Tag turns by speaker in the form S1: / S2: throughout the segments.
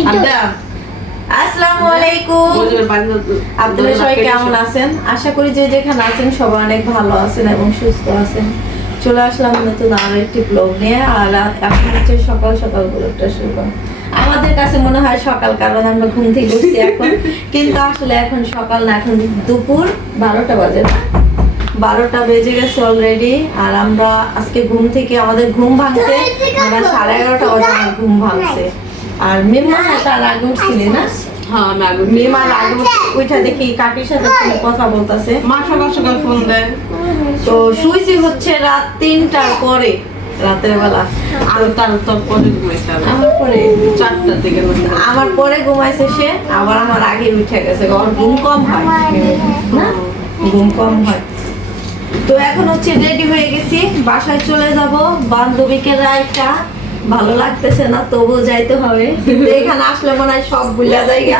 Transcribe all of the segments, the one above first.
S1: আড্ডা
S2: আসসালামু আলাইকুম আপনারা সবাই কেমন আছেন? আশা করি যে যেখানে আছেন সবাই অনেক ভালো আছেন এবং সুস্থ আছেন। চলে আসলাম নতুন আরও একটি ব্লগ নিয়ে। আর এখন হচ্ছে সকাল সকাল ব্লগটা শুরু করলাম আমাদের কাছে মনে হয় সকাল কারণ আমরা ঘুম থেকে উঠছি এখন। কিন্তু আসলে এখন সকাল না এখন দুপুর বারোটা বাজে না? বারোটা বেজে গেছে অলরেডি আর আমরা আজকে ঘুম থেকে আমাদের ঘুম ভাঙছে। আমরা সাড়ে এগারোটা বাজে ঘুম ভাঙছে। আর মেমা তার আগে উঠছিলি না?
S1: হ্যাঁ আমি আগে
S2: মেমার আগে ওইটা দেখি কাকির সাথে ফোনে কথা বলতেছে।
S1: মা সকাল সকাল ফোন দেয়।
S2: তো শুয়েছি হচ্ছে রাত তিনটার পরে রাতের বেলা।
S1: আর তার তোর পরে ঘুমাইছে
S2: আমার পরে।
S1: চারটার দিকে
S2: আমার পরে ঘুমাইছে সে আবার আমার আগে উঠে গেছে। ওর ঘুম কম হয়। না? ঘুম কম হয়। তো এখন হচ্ছে রেডি হয়ে গেছি। বাসায় চলে যাব। বান্ধবীকে রায়টা ভালো লাগতেছে না তবু যাইতে হবে। কিন্তু এখানে আসলে মনে হয় সব ভুলা জায়গা।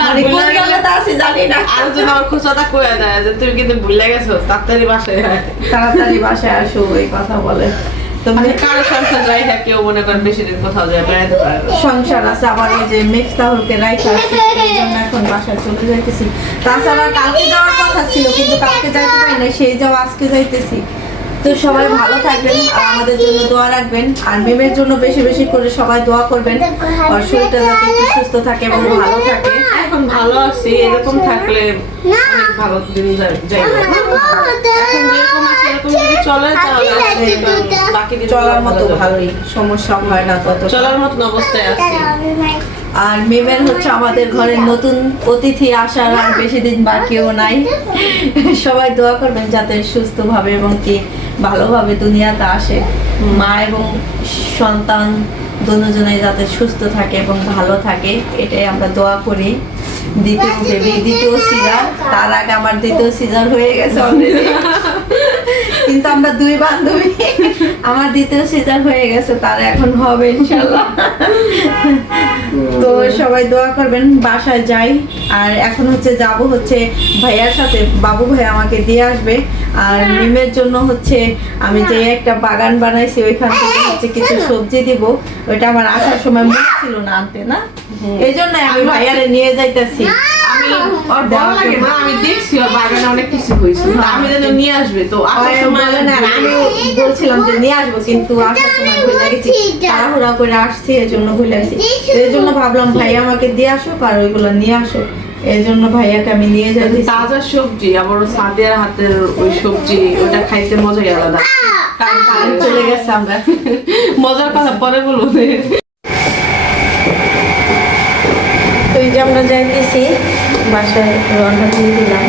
S2: মানে কোন
S1: ভুলে
S2: জায়গাতে আছি জানি না।
S1: আর যদি আমার খোঁচাটা কয়ে দেয় যে তুই কিন্তু ভুলে গেছো তাড়াতাড়ি বাসায়
S2: তাড়াতাড়ি বাসায় আসো এই কথা বলে। মে-
S1: কারও সংসার
S2: আছে আবার এই যে মেফতাহুলকে রাইখা আছে এই জন্য এখন বাসায় চলে যাইতেছি। তাছাড়া কালকে যাওয়ার কথা ছিল কিন্তু কালকে যাইতে পারি না সেই যাওয়া আজকে যাইতেছি। তো সবাই ভালো থাকবেন আর আমাদের জন্য দোয়া রাখবেন আর মেমের জন্য বেশি বেশি করে সবাই দোয়া করবেন আর শরীরটা যাতে একটু সুস্থ থাকে এবং ভালো থাকে।
S1: এখন ভালো আছি এরকম থাকলে অনেক ভালো দিন যাই- এখন যেরকম আছে এরকম যদি চলে তাহলে বাকি
S2: চলার মতো ভালোই সমস্যা হয় না তত।
S1: চলার মতন অবস্থায় আছি।
S2: আর মেমের হচ্ছে আমাদের ঘরের নতুন অতিথি আসার আর বেশি দিন বাকিও নাই। সবাই দোয়া করবেন যাতে সুস্থভাবে এবং কি ভালোভাবে দুনিয়াতে আসে। মা এবং সন্তান দুজনে যাতে সুস্থ থাকে এবং ভালো থাকে এটাই আমরা দোয়া করি। দ্বিতীয় বেবি দ্বিতীয় সিজার তার আগে আমার দ্বিতীয় সিজার হয়ে গেছে অলরেডি কিন্তু আমরা দুই বান্ধবী আমার দ্বিতীয় সিজার হয়ে গেছে তার এখন হবে ইনশাল্লাহ তো সবাই দোয়া করবেন বাসায় যাই। আর এখন হচ্ছে যাব হচ্ছে ভাইয়ার সাথে বাবু ভাই আমাকে দিয়ে আসবে। আর মিমের জন্য হচ্ছে আমি যে একটা বাগান বানাইছি ওইখান থেকে হচ্ছে কিছু সবজি দিব। ওইটা আমার আসার সময় মনে ছিল না আনতে না? এই জন্য আমি ভাইয়ারে নিয়ে যাইতেছি।
S1: আমি ওর ভালো লাগে না আমি দেখছি ওর বাগানে অনেক কিছু হয়েছে আমি যেন নিয়ে আসবে তো আসার সময়
S2: না, আমি বলছিলাম যে নিয়ে আসব কিন্তু আসার সময় ভুলে গেছি তাড়াহুড়া করে আসছি এই জন্য ভুলে গেছি। এই জন্য ভাবলাম ভাই আমাকে দিয়ে আসো আর ওইগুলো নিয়ে আসো এই জন্য ভাইয়াকে আমি নিয়ে যাচ্ছি
S1: তাজা সবজি আবার সাদিয়ার হাতের ওই সবজি ওটা খাইতে মজাই আলাদা।
S2: চলে গেছে আমরা।
S1: মজার কথা পরে বলব।
S2: এই যে আমরা যাইতেছি বাসায় রওনা দিয়ে দিলাম।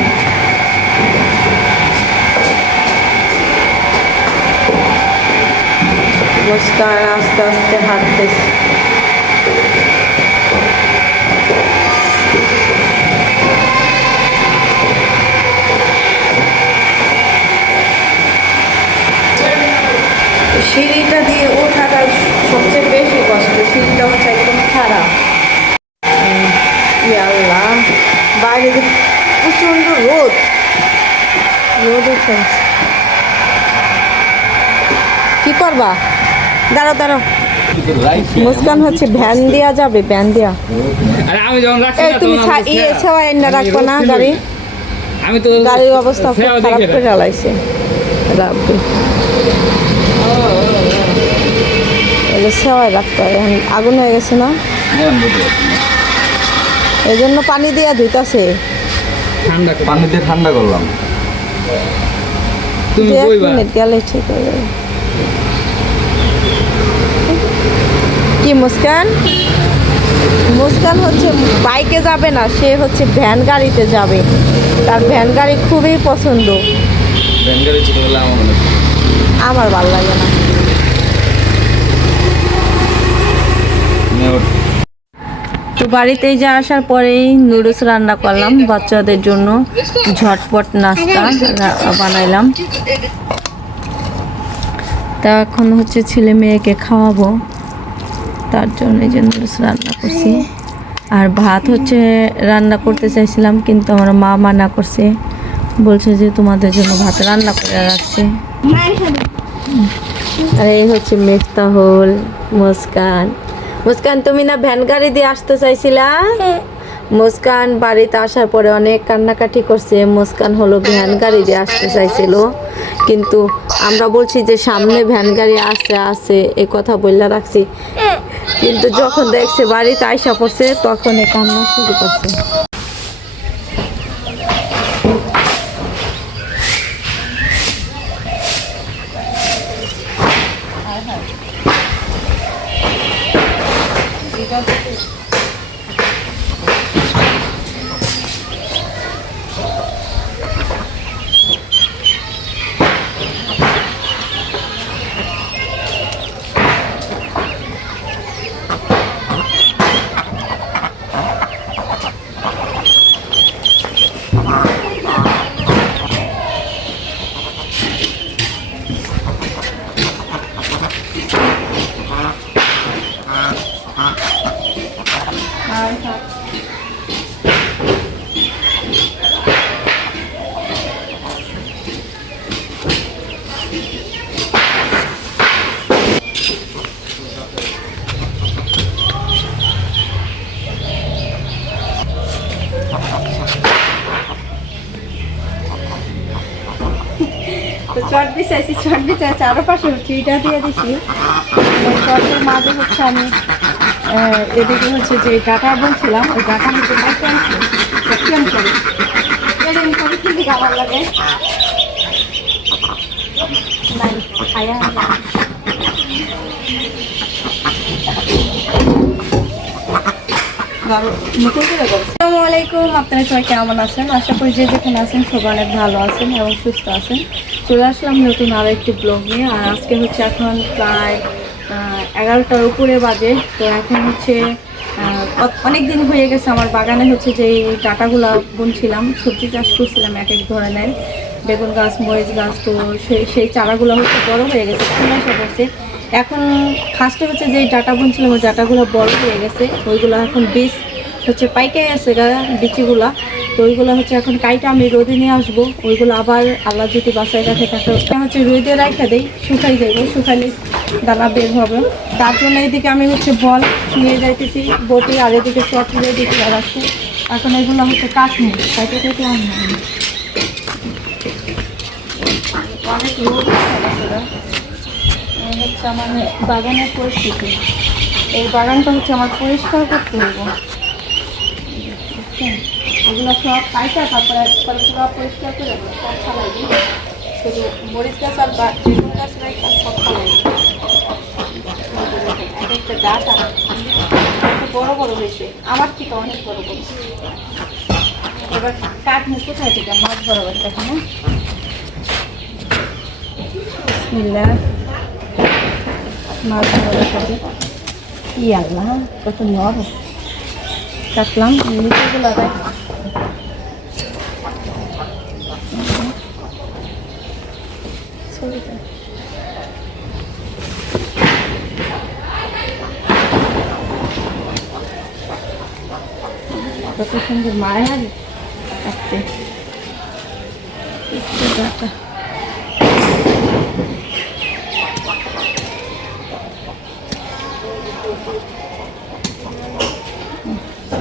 S2: মুস্কান আস্তে আস্তে হাঁটতেছে। সিঁড়িটা দিয়ে ওঠাটা সবচেয়ে বেশি কষ্ট, সিঁড়িটা হচ্ছে একদম খারাপ ই আল্লাহ বাইরে প্রচণ্ড রোদ। রোদ উঠে কি করবা? দাঁড়াও দাঁড়াও। মুস্কান হচ্ছে ভ্যান দেওয়া যাবে ভ্যান দেওয়া এই তুমি ইয়ে সেওয়া এনে রাখব না গাড়ি?
S3: আমি তো
S2: গাড়ির অবস্থা খুব খারাপ করে চালাইছে রাখবে সেওয়াই রাখতে এখন আগুন হয়ে গেছে না? এই জন্য পানি দিয়া ধুইতাছে।
S3: ঠান্ডা
S4: পানি দিয়ে ঠান্ডা করলাম।
S3: তুমি কইবা
S2: গেলে ঠিক হয়ে যাবে। কি মুস্কান? মুস্কান হচ্ছে বাইকে যাবে না সে হচ্ছে ভ্যান গাড়িতে যাবে। তার ভ্যান গাড়ি খুবই পছন্দ।
S4: ব্যাঙ্গারে ছোটবেলা আমার মনে
S2: ভালো লাগে না। তো বাড়িতে যা আসার পরেই নুডলস রান্না করলাম বাচ্চাদের জন্য। ঝটপট নাস্তা বানাইলাম। তা এখন হচ্ছে ছেলে মেয়েকে খাওয়াবো। তার জন্য যে নুডলস রান্না করছি। আর ভাত হচ্ছে রান্না করতে চাইছিলাম, কিন্তু আমার মা মানা করছে। বলছে যে তোমাদের জন্য ভাত রান্না করে রাখছে। আর এই হচ্ছে মেফতাহুল, মুস্কান। মুস্কান তুমি না ভ্যান গাড়ি দিয়ে আসতে চাইছিলা? মুস্কান বাড়িতে আসার পরে অনেক কান্নাকাটি করছে। মুস্কান হলো ভ্যান গাড়ি দিয়ে আসতে চাইছিল। কিন্তু আমরা বলছি যে সামনে ভ্যান গাড়ি আছে আছে এ কথা বললে রাখছি। কিন্তু যখন দেখছে বাড়িতে আইসা পড়ছে তখন এ কান্না শুরু করছে। Obrigada. তো দিয়ে মাঝে হচ্ছে আমি এদিকে হচ্ছে যে বলছিলাম, ওই আসসালামু আলাইকুম, আপনারা সবাই কেমন আছেন? আশা করি যে যেখানে আছেন, সবাই অনেক ভালো আছেন এবং সুস্থ আছেন। চলে আসলাম নতুন আরও একটি ব্লগ নিয়ে। আর আজকে হচ্ছে এখন প্রায় এগারোটার উপরে বাজে। তো এখন হচ্ছে অনেক দিন হয়ে গেছে আমার বাগানে হচ্ছে যে ডাটাগুলো বুনছিলাম, সবজি চাষ করছিলাম এক এক ধরনের। বেগুন গাছ, মরিচ গাছ, তো সেই সেই চারাগুলো হচ্ছে বড় হয়ে গেছে, ফুল এসে পড়ছে। এখন ফার্স্টে হচ্ছে যে ডাটা বুনছিলাম, ওই ডাটাগুলো বড় হয়ে গেছে। ওইগুলো এখন বীজ হচ্ছে পাইকাই আছে গা, বিচিগুলা। তো ওইগুলো হচ্ছে এখন কাইটা আমি রোদে নিয়ে আসব। ওইগুলো আবার আল্লাহ যদি বাসায় রাখে তাকে হচ্ছে রোদে রাখা দেই, শুকাই যাইবে শুকাইলে দানা বের হবে। তার জন্য এদিকে আমি হচ্ছে বল নিয়ে যাইতেছি, বটি আর এদিকে চট নিয়ে দিতে রাখছি এখন এগুলো হচ্ছে কাটনি কাইটে কেটে আনি অনেক হচ্ছে আমার বাগানের পরিস্থিতি। এই বাগানটা হচ্ছে আমার পরিষ্কার করতে হবে। ওগুলো সব কাইটা তারপরে পুরো পরিষ্কার করে সব ফালাই দিই শুধু মরিচ গাছ আর বেগুন গাছ আর সব দিই এক একটা একটু বড় বড় হয়েছে, আমার থেকে অনেক বড় বড়। এবার কাঠ মুখ কোথায় থেকে মাছ বরাবর দেখো না মাছ বরাবর করে ই আল্লাহ, কত নরম। কাটলাম নিচেগুলো কত সুন্দর মায়া কাটতে ডাটা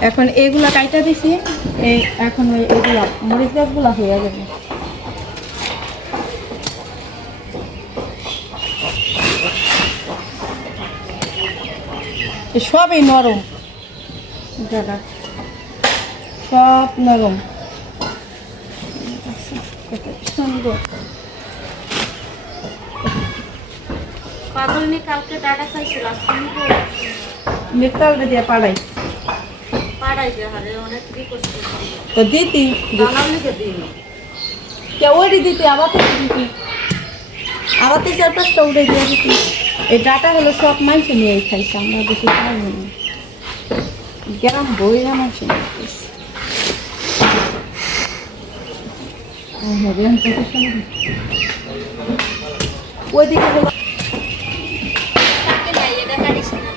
S2: এখন এগুলা কাইটা দিছি এখন ওই এগুলা মরিচ গাছগুলা হয়ে যাবে। সবই নরম। দাদা সব নরম। সুন্দর
S5: কালকে চাইছিল আজকে নিবো
S2: মিত্তাল দিয়ে পাড়াই
S5: পাড়াই যে হারে অনেক কি করছে।
S2: তো দিতি।
S5: দালাল
S2: কে ওইটি দিতি আবার দিতি। আবার তো চার পাঁচটা উঠে দিয়ে দিতি। এই ডাটা হলো সব মানুষ নিয়ে খাইছে আমরা বেশি খাই না। গ্রাম বই আমার ওইদিকে হলো
S5: এটা কাটিস না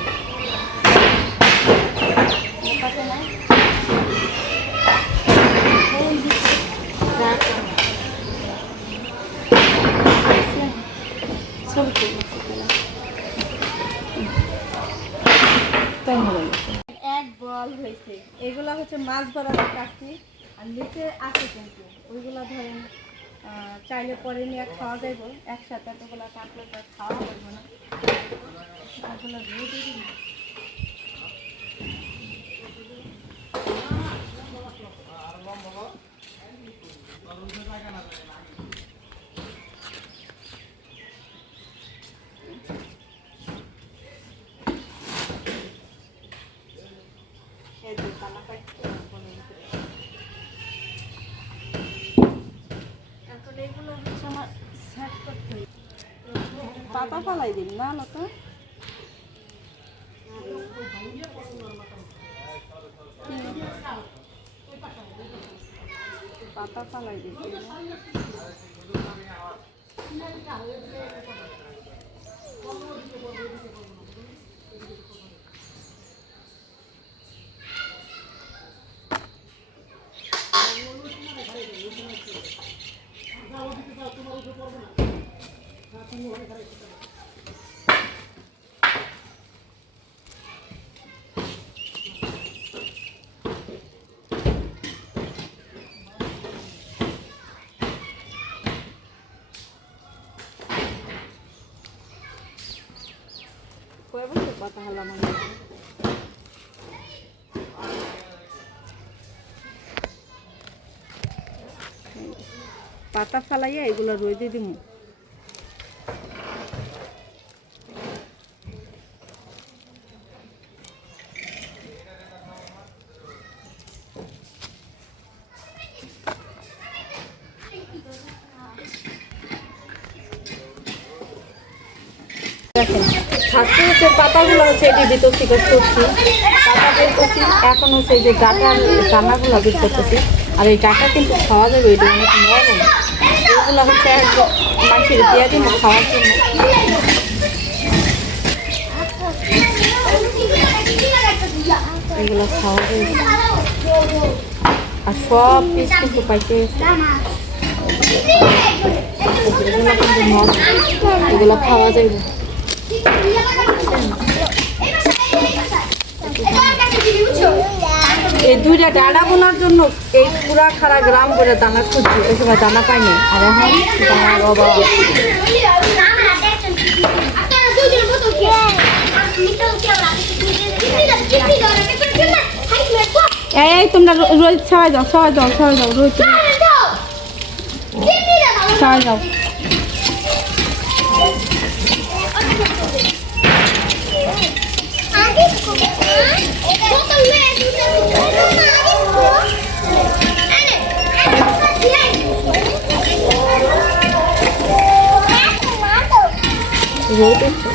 S2: ছবি তুলো। হয়েছে এগুলা হচ্ছে মাছ কাছি আর নিচে আছে কিন্তু। ওইগুলো ধরেন চাইলে পরে নিয়ে খাওয়া যাইব। একসাথে এতগুলা কাটলে তো খাওয়া যাবে না। দিয়ে দিবি? এই যে পালা কাটতে পাতা ফালাই দিন না লতা? পাতা ফালাই দিন কয় বছর পাতা হলাম আমি পাতা ফালাইয়া এগুলো রোদে দিব দেখেন। ছাত্র হচ্ছে পাতাগুলো হচ্ছে এটি ভিতর করছি পাতা বের করছি এখন হচ্ছে যে ডাটার দানাগুলো বের করতেছি। আর এই ডাটা কিন্তু খাওয়া যাবে, এটা অনেক নরম। এগুলো হচ্ছে একদম মাছের দিয়ে দিব খাওয়ার জন্য। এগুলো খাওয়া যাবে। আর সব পিস কিন্তু পাইতে এগুলো কিন্তু নরম। এগুলো খাওয়া যাবে। এই দুইটা ডানা বোনার জন্য এই পুরা খারা গ্রাম করে দানা খুঁজছি। ওই সময় দানা পাইনি। আর এখন এই তোমরা রোহিত, সবাই যাও সবাই যাও সবাই যাও, রোহিত। সবাই যাও। রোহিত এসো।